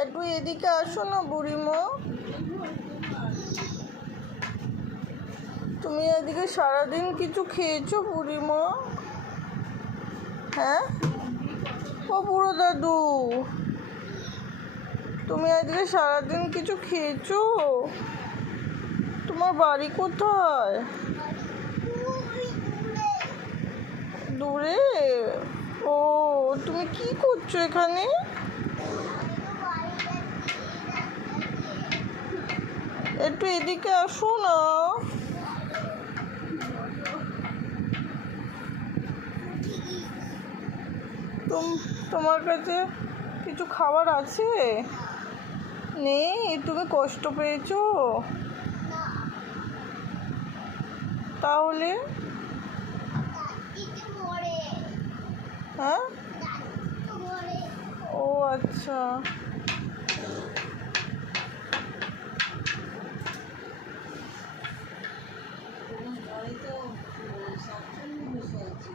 একটু এদিকে আসো না বুড়িমা। তুমি এদিকে সারাদিন কিছু খেয়েছো বুড়িমা? হ্যাঁ ও বুড়ো দাদু, তুমি আজকে সারাদিন কিছু খেয়েছো? তোমার বাড়ি কোথায়? দূরে? ও তুমি কি করছো এখানে? একটু এদিকে আসো না। তোমার কাছে কিছু খাবার আছে? নেই? তুমি কষ্ট পেয়েছো? তাহলে হ্যাঁ, ও আচ্ছা। ঘরে তো 7 জন বসে আছে।